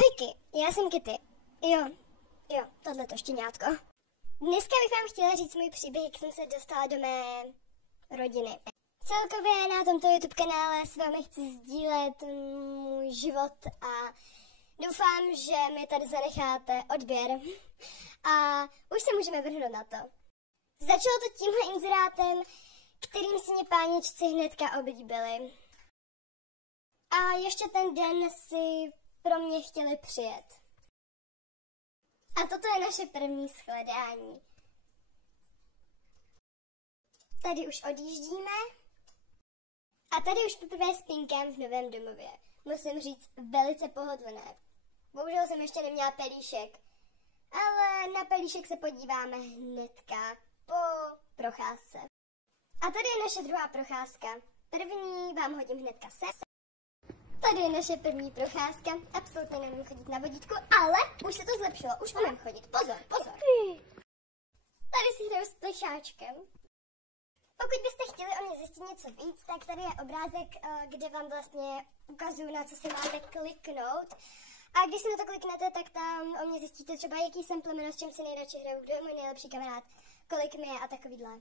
Ahojky, já jsem Kitty. Jo, tohleto štěňátko. Dneska bych vám chtěla říct můj příběh, jak jsem se dostala do mé rodiny. Celkově na tomto YouTube kanále s vámi chci sdílet můj život a doufám, že mi tady zanecháte odběr. A už se můžeme vrhnout na to. Začalo to tímhle inzerátem, kterým si mě páničci hnedka oblíbili. A ještě ten den si pro mě chtěli přijet. A toto je naše první shledání. Tady už odjíždíme. A tady už poprvé spínkám v novém domově. Musím říct, velice pohodlné. Bohužel jsem ještě neměla pelíšek. Ale na pelíšek se podíváme hnedka po procházce. A tady je naše druhá procházka. První vám hodím hnedka sem. Tady je naše první procházka. Absolutně neumím chodit na vodítku, ale už se to zlepšilo. Už umím chodit. Pozor. Tady si hraju s plešáčkem. Pokud byste chtěli o mě zjistit něco víc, tak tady je obrázek, kde vám vlastně ukazuju, na co si máte kliknout. A když si na to kliknete, tak tam o mě zjistíte třeba, jaký jsem plemeno, s čím si nejradši hraju, kdo je můj nejlepší kamarád, kolik mi je a takovýhle.